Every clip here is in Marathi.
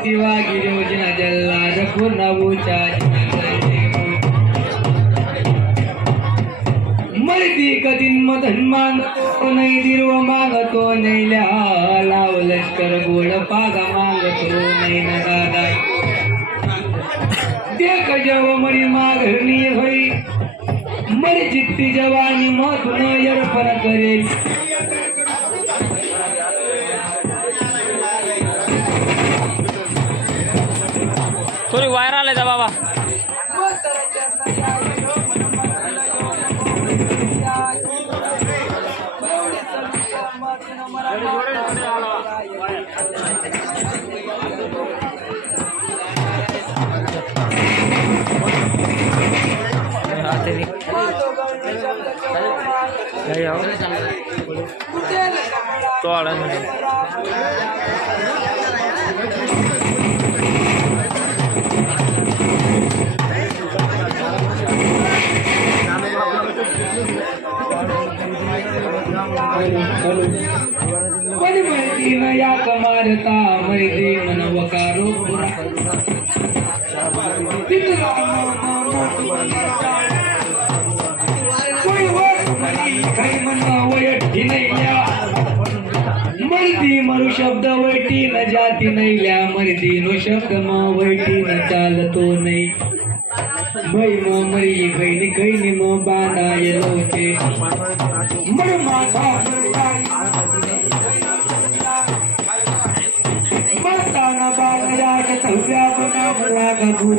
आणि भक्ती वागी जल्लाद पूर्ण भूचा मर्दी मधन मागतो नाही दिर्व मागतो नाही लाव लष्कर गोड पागा मागतो नाही दादा देख जेव मरी मागणी होई मरी चित्ती जवानी महत्त्व यरपण करेल. काय आहो? तो आला म्हणजे कोणी माहिती न मर्दी मरु शब्द वैटी न जाती नैल्या मर्दी नो शब्द मा वैटी न चालतो नाही. मै म मरी गैनी गैनी म बांधा येलोचे मर माथा मरताना बालराज तव्या बना मला गभुर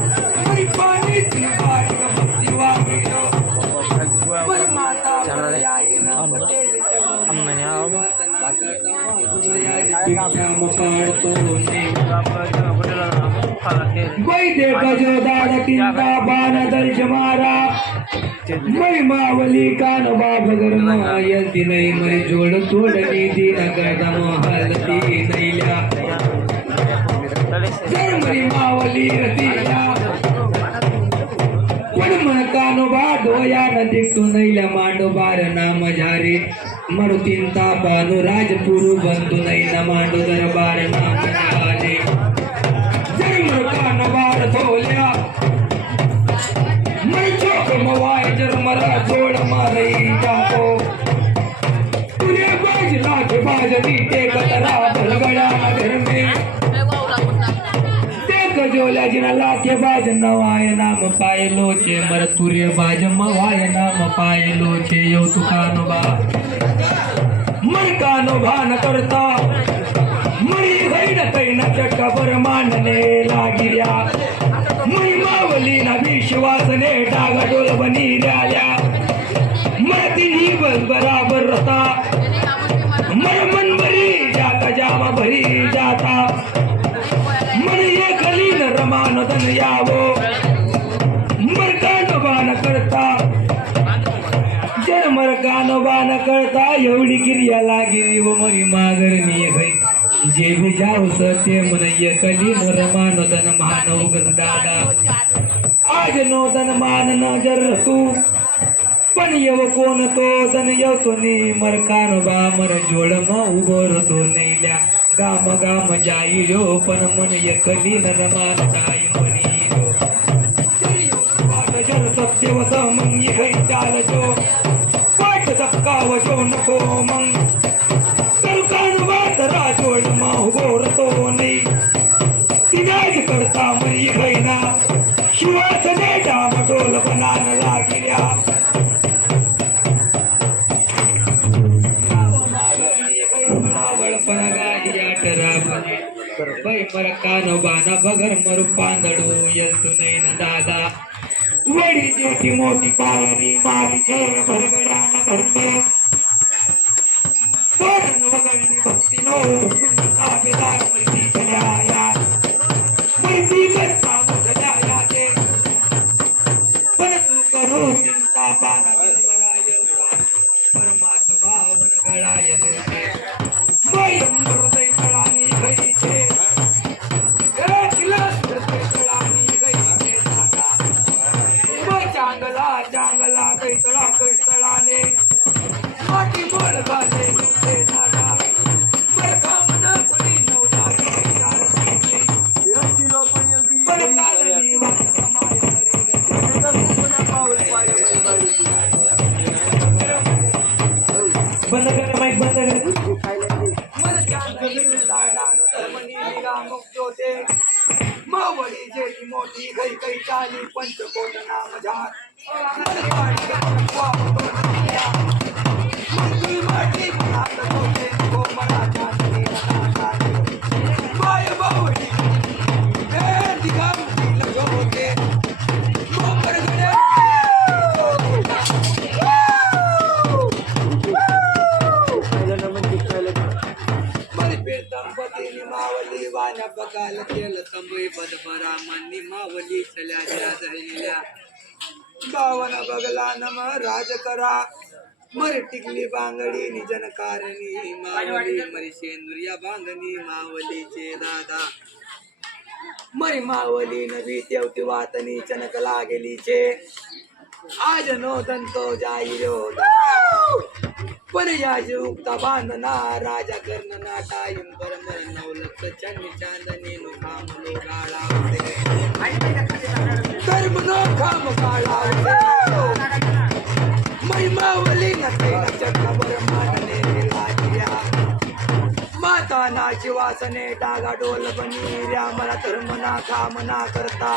वैद्य गजो दाड किंता बाण दर्श मारा मै मावली कान बाब गरम यती नाही मै जोड तोडली दिन नगरदम नैल्या मावली रतीला पण मन कानोबा धोया न दिखतो नैल्या मांडोबार नाम झारे. मरुतीन तापानु राजपुरु बंधु नै न मांडो दरबार नाम झाले जन्म कानबार थोल्या मैं चोक मवाय जोड मारई तुले बाज लाख कतरा गजोल्या जिना लाखे बाज नवाय नाम पायलोचे मर तुरे बाज मवाय नाम पायलोचे येऊ तू कानोबा मन कानोबा न करता मरी गैन कैन चटकावर मानने लागिल्या मई मावली ना विश्वासने डागाडोल बनी राल्या मरती निबल बराबर रता रमान धन यावो मर कानोबान करता जर मर कानोबान करता एवढी क्रिया लागिरी व मरी मागरणी गई जे भी जाऊ सत्य मन ये कली रमान धन मानव गन दादा आज नो धन मान न जर तू पण येव कोण तो धन येतो नी मर कानोबा मर गाम गाम जाईयो पण मन एकली नरमान रमान जाई मनी जर सत्य वस मग ये चाल पाठ धक्का वजो नको मग मरी बगर मरु पांदडू येलतु नैन दादा. वडी जेठी मोठी पायरी मारी छे भरगड्यान घरते वरण वगळी भक्तीनो ताबेदार मर्दी चल्या मर्दी करता मुझल्या याचे पण तू करो चिंता पाना मावळी जेठी मोठी गई गई चाली पंचकोट नाम झार माटी काल बघायला केलं तंबई बदबरा मनी मावली चल्या त्या बावन बगला नम राज करा. मर टिकली बांगडी निजन कारणी मावली. मरी शेंदुरिया बांगणी मावलीचे दादा. मरी मावली नवी तेवती वातनी चनक लागेलीचे. आज नो दंतो जाई रो. पण याची बांधना राजा कर्ण नाटा इंबर मर नवलक चंद चांदने नो खाम नो काळा धर्म नो काम काळा महिमावली नसे चक्रावर मानने लाजिया माता नाची वासने डागा डोल बनी रामला धर्म ना काम ना करता.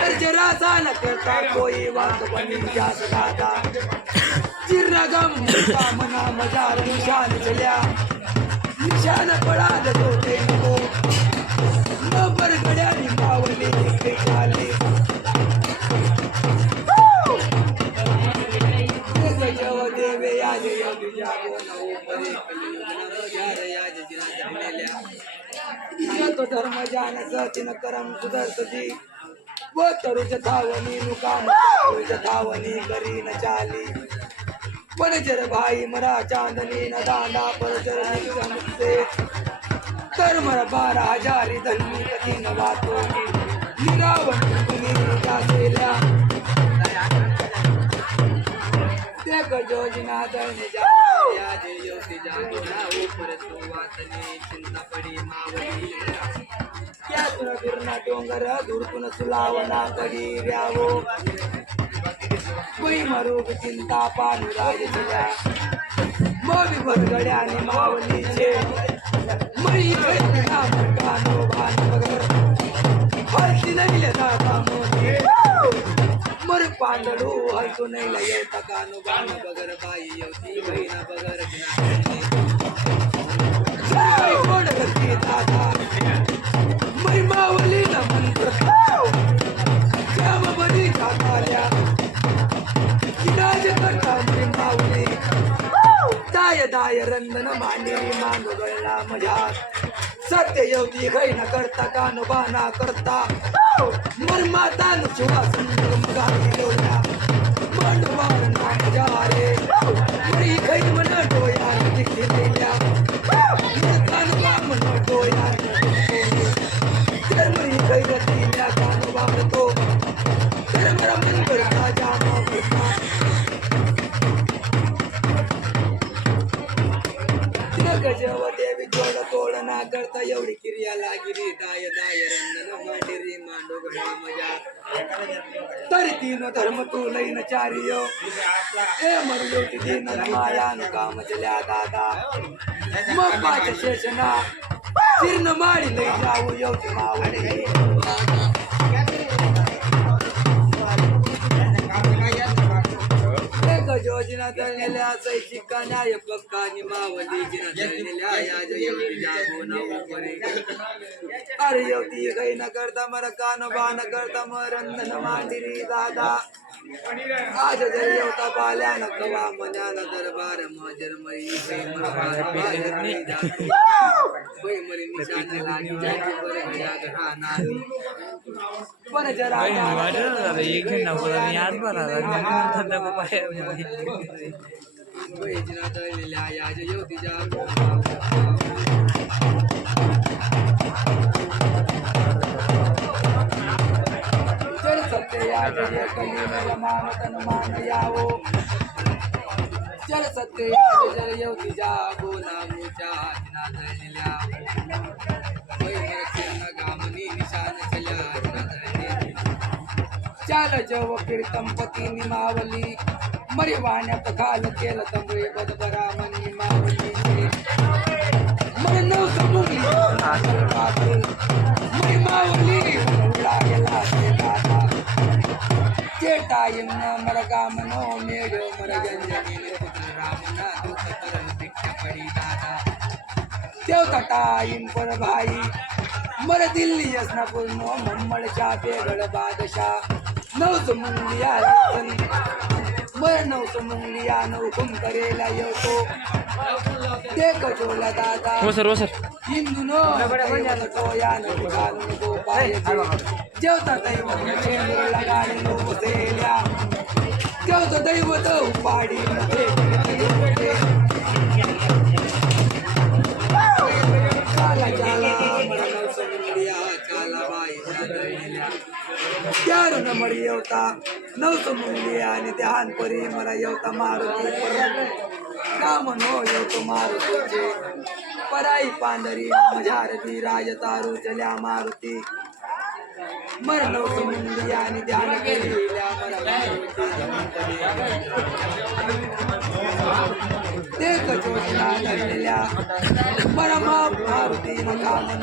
तर जरासा न करता कोई वात बनी जास दादा. चिरगम कामना मजार निशान चल्या निशान पळाल तो ते नको नंबर गड्या पावले ते चाले देवे याज योगी जागो नवो परे कलियुग याज जमलेल्या तो धर्म जान सचिन करम सुदर्शती व तरुज धावनी नुकाम तरुज धावनी करी न चाली बनजर भाई मरा चांदनी न दांडा परजर निगमते तर मर बारा हजारी धन्मी कधी न वातो निरावण तुम्ही जासेल्या ते गजोजना दळण या जे योगी जागो ना ऊपर चिंता पडी मावली. डोंगर धुरतून सुलावना कडी द्यावो पै मरोग चिंता पानु राज तुझ्या मग भरगड्याने मावलीचे मई नाम कानो भान बगर हलती नाही दादा मोठी मर पांडळू हलतो नाही येता कानो बाण बगर बाई येवती बहिणा बगर जय कोण करते दादा मै मावली ना मंत्र दाय दाय रंदन मांडेरी मांग गळला मजा सत्य योगी घै न करता कानो बाना करता. मर माता न चुरा सुंदर मुगारी लोया मांडवार नाम जारे. चल्या दादा. मग पाच शेषना तीर्ण माडी लई जाऊ येऊ न्याय पक्का निमावली जिना तळलेल्या या जयवती जागो नाव परे अरे यवती गै न करता मर कान बान करता मरंदन मांडिरी दादा आज जर येवता पाल्या न कवा मन्यान दरबार मजर मरी गै मरबार बाहेर नाही जाती गै मरी निशान लागी जाती बर गया घरा नाती पण जरा चल कलियुग मान तन यावो जर सत्य या जय येवती जागो नामूच्या हातना तळलेल्या गामनी निशान चल्या चाल जव निमावली। मरी वाण्यात घाल केलं तंबे बदबरा मनी मावली मन नव समुली मरी मावली उडा गेला ते दादा चेटायम मर गामनो मेळो मर गंजनी पुत्र रामना दुख करम भिक्षा पडी दादा देवता टाईम पर भाई मर दिल्ली असनापूर नो मम्मड चापे गड बादशाह नवस मुंगलिया मर नवस मुंगलिया न हुकुम करेला येतो देख जोला दादा हो सर हो सर हिंदू नो टोया न घालून गोपाय जेवता दैवत चेंडू लगाडी नो बसेल्या जेवता दैवत उपाडी मध्ये चाला चाला मला समजलिया चाला बाई चाललेल्या त्यार न मरी येवता नवस मुंगली आणि ध्यान परी मला येवता मारुती काम नो येवतो मारुतीचे पराई पांढरी मझारती राज तारू चल्या मारुती मर नवस मुंगली आणि ध्यान केलेल्या मला मारुती देख जोशला धरलेल्या मला मारुती कामन धरले मला गोतीला राहतो संतान परमरानी शिल्पी नाही दादा त्यारून येवता नवस मुंगी आणि ध्यानपरी मला येवता मारुती का म्हणो येवतो मारुती पराई पांढरी झारती राज राजतारू चल्या मारुती. मर नवस आणि ध्यान करी ते परमा मारुती मका मन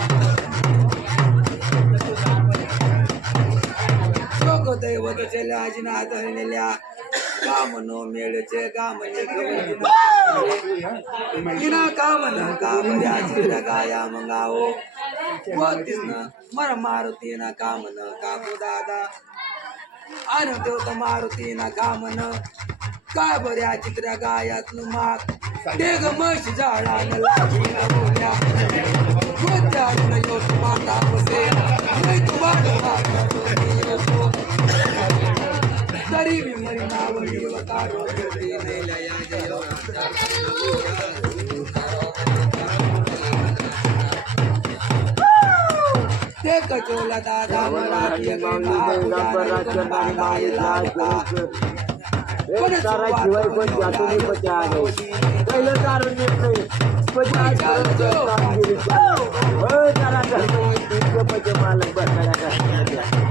दैवत चल्या धरलेल्या कामनो मेळचे कामने विना कामन कामऱ्या गाया मंगावो. गोतीन मर मारुती ना मारुतीन कामन काकू दादा. अन देवत मारुतीन कामन. काय बऱ्या चित्र गायात माग. देग मश झाडा बोल्या. तू तरी विमरी नावडी वकारो करते नैलया जय ते कचोला दादा मराठी शिवाय पण जातून पचा आहे. पहिलं कारण येत नाही पचा कामगिरी पचे मालक बसायला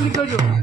बरं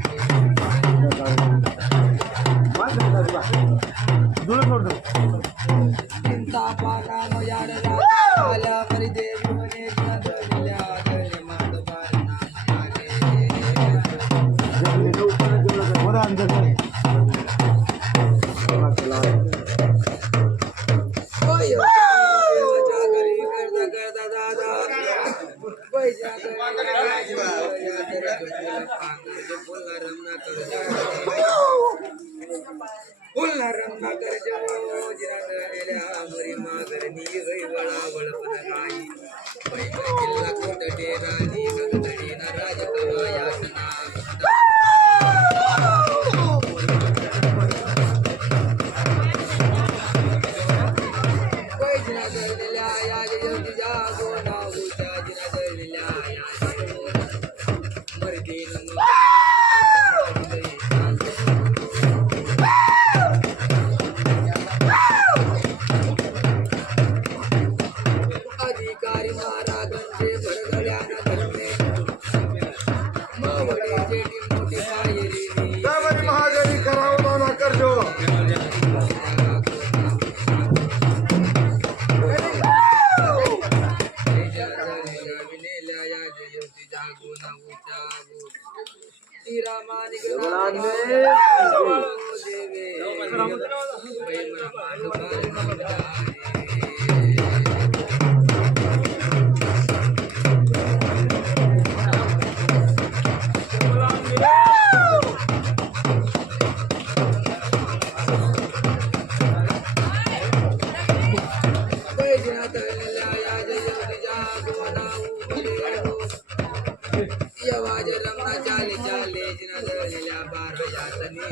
चाले चाले जिना जळलेल्या बार जातनी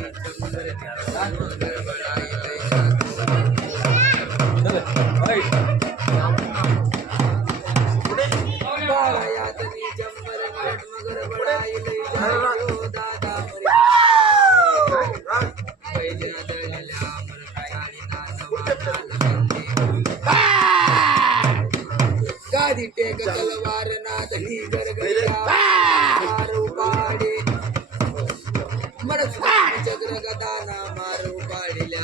समुद्र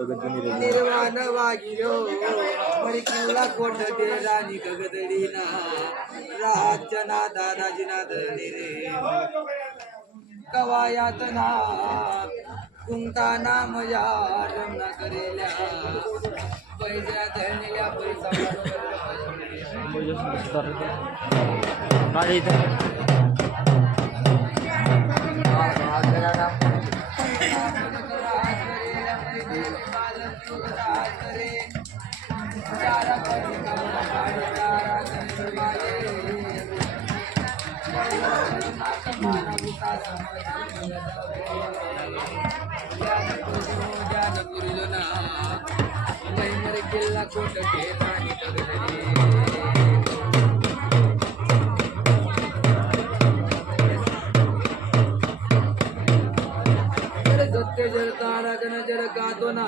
निर्वाण वागिरो मरी किल्ला कोट दे राणी गगदडीना? राहाच्या नादा राजीना रे कवायात ना कुंता नाम या लग्न करेल्या पैसा धरलेल्या पैसा किल्ला कोट के पाणी जर तारा जन जर गातो ना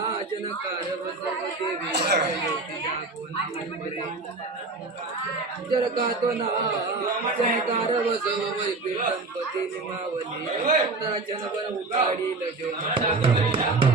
जरकातो ना जयकार वसव वैपी गणपती निमावली राजन बर उघाडी लजो